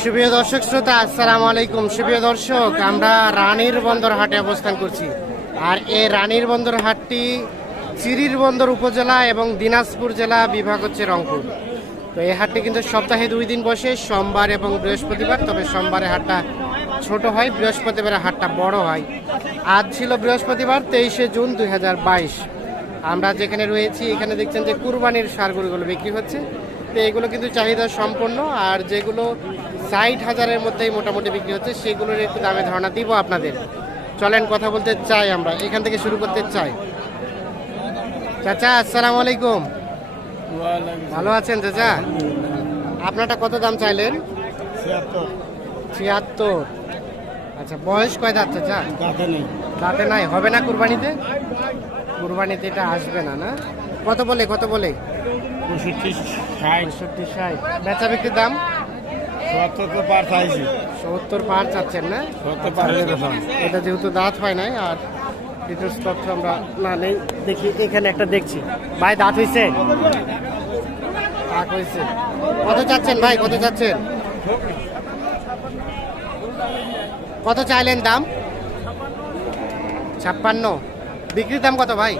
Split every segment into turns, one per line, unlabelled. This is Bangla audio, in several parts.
সুপ্রিয় দর্শক শ্রোতা, আসসালামু আলাইকুম। সুপ্রিয় দর্শক, আমরা রানীর বন্দর হাটে অবস্থান করছি। আর এই রানীর বন্দর হাটটি চিরির বন্দর উপজেলা এবং দিনাজপুর জেলা বিভাগ হচ্ছে রংপুর। তো এই হাটটি কিন্তু সপ্তাহে দুই দিন বসে, সোমবার এবং বৃহস্পতিবার। তবে সোমবারে হাটটা ছোট হয়, বৃহস্পতিবারে হাটটা বড় হয়। আজ ছিল বৃহস্পতিবার, তেইশে জুন দুই হাজার বাইশ। আমরা যেখানে রয়েছি, এখানে দেখছেন যে কুরবানির সারগুলোগুলো বিক্রি হচ্ছে। তো এগুলো কিন্তু চাহিদা সম্পন্ন আর যেগুলো ষাট হাজারের মধ্যেই মোটামুটি বিক্রি হচ্ছে সেগুলোর একটু দামে ধারণা দিব আপনাদের। চলেন কথা বলতে চাই আমরা। এখান থেকে শুরু করতে চাই। চাচা আসসালামু আলাইকুম। ভালো আছেন চাচা? আপনারটা কত দাম চাইলেন? ছিয়াত্তর। আচ্ছা বয়স কয় দাঁত চাচা? দাঁতে নাই হবে না কুরবানিতে? কুরবানিতে এটা আসবে না না? কত বলে কত বলে?
পঁয়ষট্টি ষাট।
পঁয়ষট্টি ষাট। বেচা বিক্রির দাম?
সত্তর তো পার চাইছি।
সত্তর পার চাচ্ছেন না?
সত্তর পার
এটা যেহেতু দাঁত হয় নাই আর ডিটেলস তথ্য আমরা না নেই দেখি এখানে একটা দেখছি। ভাই দাঁত হইছে। কত চাচ্ছেন ভাই কত চাচ্ছেন? কত চাইলেন দাম? ছাপ্পান্ন। বিক্রির দাম কত ভাই?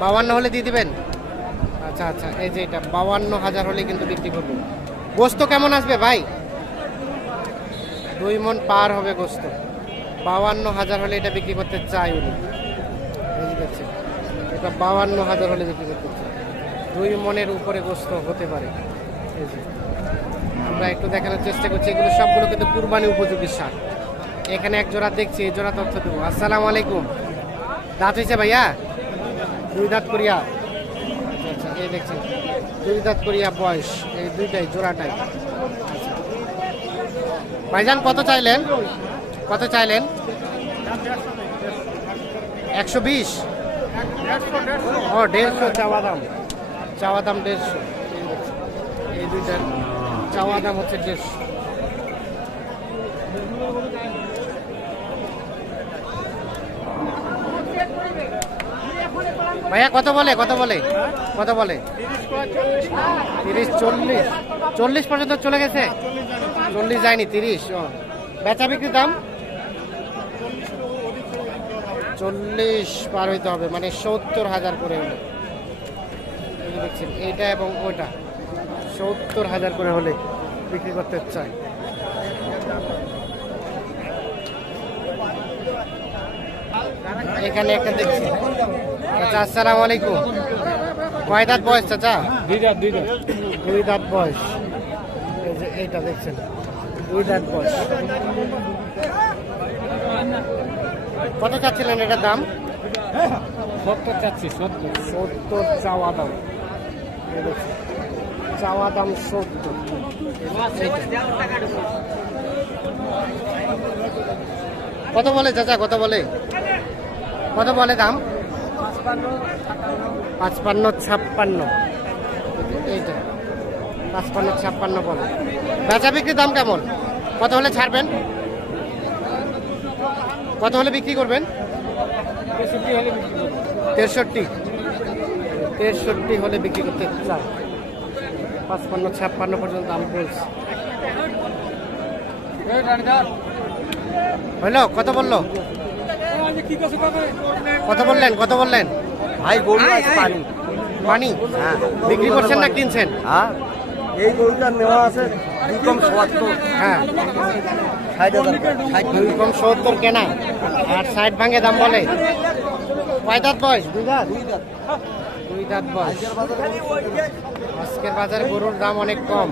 বাউান্ন হলে দিয়ে দিবেন? আচ্ছা আচ্ছা এই যে এটা বাউান্ন হাজার হলে কিন্তু বিক্রি করবেন গোস্ত কেমন আসবে ভাই? দুই মন পার হবে গোস্ত। বাউান্ন হাজার হলে এটা বিক্রি করতে চাই উনি। বুঝতে পারছেন? এটা বাউান্ন হাজার হলে বিক্রি করতে চাই। দুই মনের উপরে গোস্ত হতে পারে। এই যে। আমরা একটু দেখানোর চেষ্টা করছি এগুলো সবগুলো কিন্তু কুরবানি উপযোগী সার এখানে এক জোড়া দেখছি এই জোড়া তথ্য দেবো। আসসালামু আলাইকুম। দাঁত হয়েছে ভাইয়া? দুই করিয়া। আচ্ছা এই দেখছেন দুই করিয়া বয়স, এই দুইটাই জোড়াটাই আচ্ছা। ভাইজান, কত চাইলেন? কত চাইলেন? একশো বিশ? ও, দেড়শো, চাওয়া দাম। চাওয়া দাম দেড়শো। এই দুইটার চাওয়া দাম হচ্ছে দেড়শো। ভাইয়া কত বলে কত বলে কত বলে। তিরিশ, চল্লিশ। চল্লিশ পর্যন্ত চলে গেছে? চল্লিশ যায়নি, তিরিশ, ও। বেচা বিক্রির দাম? চল্লিশ পার হইতে হবে মানে সত্তর হাজার করে হলে। দেখছেন, এইটা এবং ওইটা। সত্তর হাজার করে হলে বিক্রি করতে চাই এখানে একটা দেখছি। আচ্ছা আসসালামু আলাইকুম। কয় দাঁত বয়স চাচা?
দুই দাঁত দুই দাঁত।
দুই দাঁত বয়স। এই যে এইটা দেখছেন দুই দাঁত বয়স। কত চাচ্ছিলেন এটার দাম?
সত্তর চাচ্ছি সত্তর।
সত্তর চাওয়া দাম। চাওয়া দাম সত্তর। কত বলে চাচা কত বলে? কত বলে দাম? পাঁচপান্ন ছাপ্পান্ন। এইটা পাঁচপান্ন ছাপ্পান্ন বলে। বেচা বিক্রির দাম কেমন? কত হলে ছাড়বেন? কত হলে বিক্রি করবেন? তেষট্টি তেষট্টি। হলে বিক্রি করতে চাই পাঁচপান্ন ছাপ্পান্ন পর্যন্ত দাম বলছি। হইল কত বলল? কত বললেন কত বললেন।
ভাই গরু আছে পানি।
পানি?
হ্যাঁ।
বিক্রি করছেন না কিনছেন?
হ্যাঁ। এই গরুটা নেওয়া আছে দুই সত্তর।
হ্যাঁ।
ষাট হাজার।
সত্তর কেনা। আর ষাট ভাঙে দাম বলে। কয় দাঁত বয়স? দুই দাঁত। দুই দাঁত। বয়স। আজকের বাজারে গরুর দাম অনেক কম।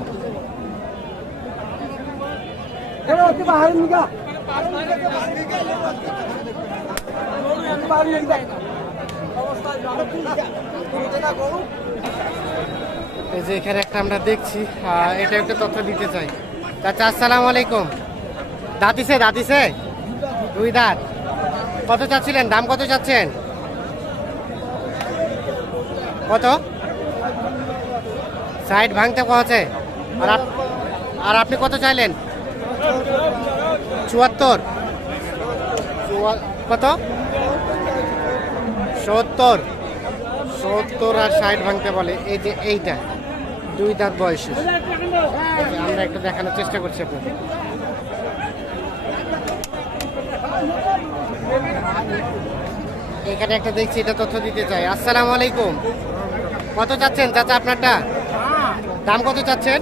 এই যে এখানে একটা আমরা দেখছি এটা একটা তথ্য দিতে চাই। চাচা, আসসালামু আলাইকুম। দাঁতিছে দাঁতিছে দুই দাঁত। কত চাচ্ছিলেন? দাম কত চাচ্ছেন? কত? সাইড ভাঙতে পৌঁছে আর আর আপনি কত চাইলেন? চুয়াত্তর। চুয়া- কত? সত্তর সত্তর আর ষাট ভাঙতে বলে। এই যে এইটা, দুই দাঁত বয়সে। আমরা একটু দেখানোর চেষ্টা করছি আপনাদের। এখানে একটা দেখছি, এটা তথ্য দিতে চাই। আসসালামু আলাইকুম। কত চাচ্ছেন চাচা আপনারটা? দাম কত চাচ্ছেন?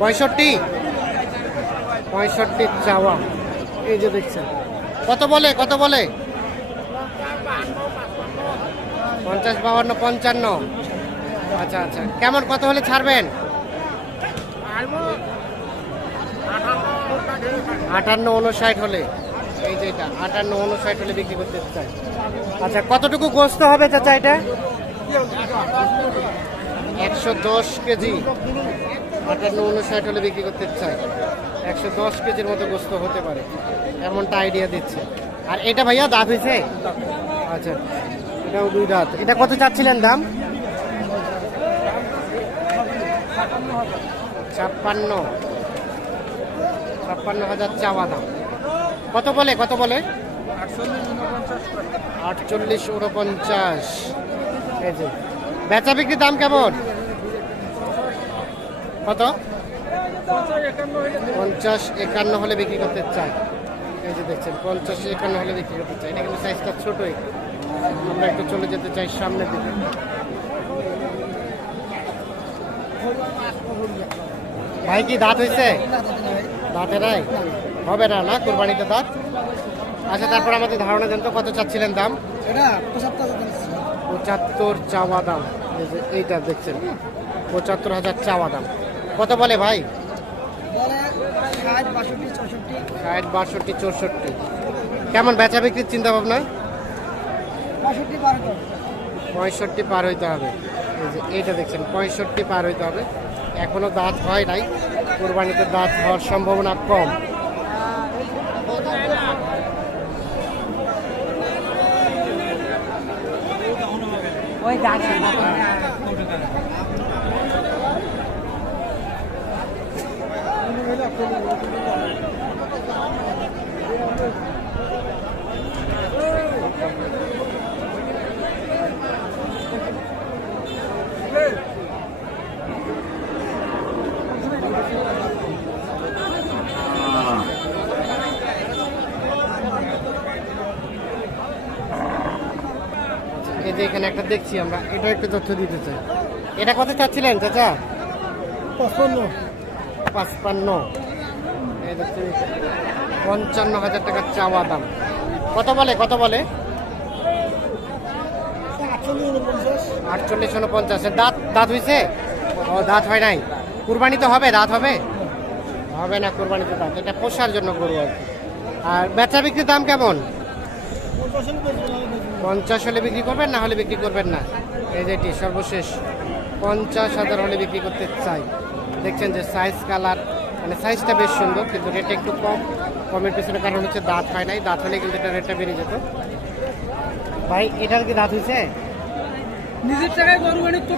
পঁয়ষট্টি। পঁয়ষট্টি চাওয়া। এই যে দেখছেন। কত বলে কত বলে? পঞ্চাশ বাহান্ন, পঞ্চান্ন। আচ্ছা আচ্ছা। কেমন, কত হলে ছাড়বেন? আটান্ন উনষাট হলে। এই যে এটা, আটান্ন উনষাট হলে বিক্রি করতে চাই। আচ্ছা কতটুকু গোস্ত হবে চাচা এটা? একশো দশ কেজি। আটান্ন উনষাট হলে বিক্রি করতে চাই। একশো দশ কেজির মতো গোস্ত হতে পারে। এমনটা আইডিয়া দিচ্ছে। আর এটা ভাইয়া দাঁত হয়েছে? আচ্ছা এটাও দুই দাঁত। এটা কত চাচ্ছিলেন দাম? ছাপ্পান্ন। ছাপ্পান্ন হাজার চাওয়া দাম। কত বলে কত বলে? আটচল্লিশ উনপঞ্চাশ। এই যে, বেচা বিক্রির দাম কেমন? কত? পঞ্চাশ একান্ন হলে বিক্রি করতে চাই এই যে দেখছেন পঞ্চাশ একান্ন হলে বিক্রি করতে চাই। এটা কিন্তু সাইজটা ছোটই। আমরা একটু চলে যেতে চাই সামনের দিকে। ভাই কি দাঁত হয়েছে দাঁতে নাই? হবে না না? কোরবানিতে দাঁত? আচ্ছা তারপর আমাদের ধারণা দেন তো কত চাচ্ছিলেন দাম?
পঁচাত্তর
চাওয়া দাম। এইটা দেখছেন পঁচাত্তর হাজার চাওয়া দাম। কত বলে ভাই?
ষাট বাষট্টি চৌষট্টি।
কেমন বেচা বিক্রির চিন্তা ভাবনা পঁয়ষট্টি পার হইতে হবে। এই যে এইটা দেখছেন পঁয়ষট্টি পার হইতে হবে। এখনও দাঁত হয় নাই। কোরবানিতে দাঁত হওয়ার সম্ভাবনা কম।
ওই যাচ্ছে
যে এখানে একটা দেখছি আমরা এটা একটু তথ্য দিতে চাই। এটা কত চাচ্ছিলেন চাচা?
পঁচপন্ন।
পাঁচপান্ন। পঞ্চান্ন হাজার টাকার চাওয়া দাম। কত বলে কত বলে?
আটচল্লিশ উনপঞ্চাশ
দাঁত দাঁত হয়েছে ও দাঁত হয় নাই। কুরবানি তো হবে দাঁত হবে? হবে না কুরবানিতে দাঁত। এটা পোষার জন্য গরু আর কি। আর বেচা বিক্রির দাম কেমন? পঞ্চাশ হলে বিক্রি করবেন না হলে বিক্রি করবেন না। এই যেটি সর্বশেষ পঞ্চাশ হাজার হলে বিক্রি করতে চাই। দেখছেন যে সাইজ কালার মানে সাইজটা বেশ সুন্দর কিন্তু রেটটা একটু কম। কমের পিছনে কারণ হচ্ছে দাঁত হয় নাই দাঁত হলে কিন্তু এটা রেটটা বেড়ে যেত। ভাই এটার কি দাঁত হয়েছে?
নিজের টাকায় গরু বাড়ি তো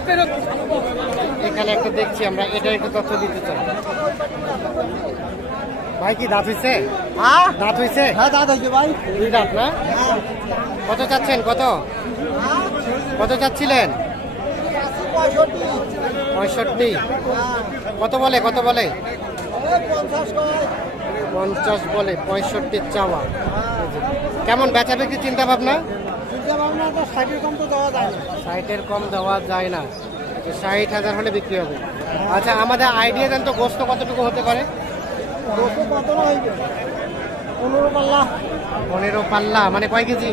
এখানে একটা দেখছি আমরা এটা একটু তথ্য দিতে চাই। ভাই কি দাঁত হয়েছে?
হ্যাঁ।
দাঁত হয়েছে?
হ্যাঁ দাদা হয়েছে ভাই।
দুই দাঁত না? কত চাচ্ছেন? কত? কত চাচ্ছিলেন?
পঁয়ষট্টি।
কত বলে? কত বলে?
পঞ্চাশ
বলে পঁয়ষট্টি চাওয়া। কেমন বেচা বিক্রি চিন্তা ভাবনা
ষাটের কম দেওয়া যায় না।
ষাট হাজার হলে বিক্রি হবে। আচ্ছা আমাদের আইডিয়া দেন তো গোস্ত কতটুকু হতে পারে?
পনেরো পাল্লা।
পনেরো পাল্লা মানে কয় কেজি?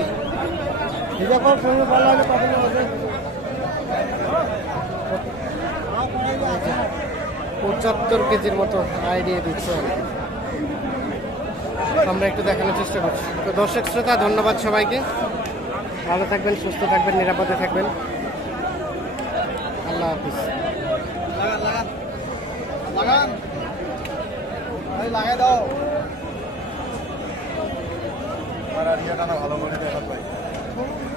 পঁচাত্তর কেজির মতো আইডিয়া দিচ্ছে। আমরা একটু দেখানোর চেষ্টা করছি। তো দর্শক শ্রোতা ধন্যবাদ সবাইকে। ভালো থাকবেন সুস্থ থাকবেন নিরাপদে থাকবেন। আল্লাহ হাফিজ।
লাগান লাগাই দাও। আর ভালো করে দেখাত ভাই।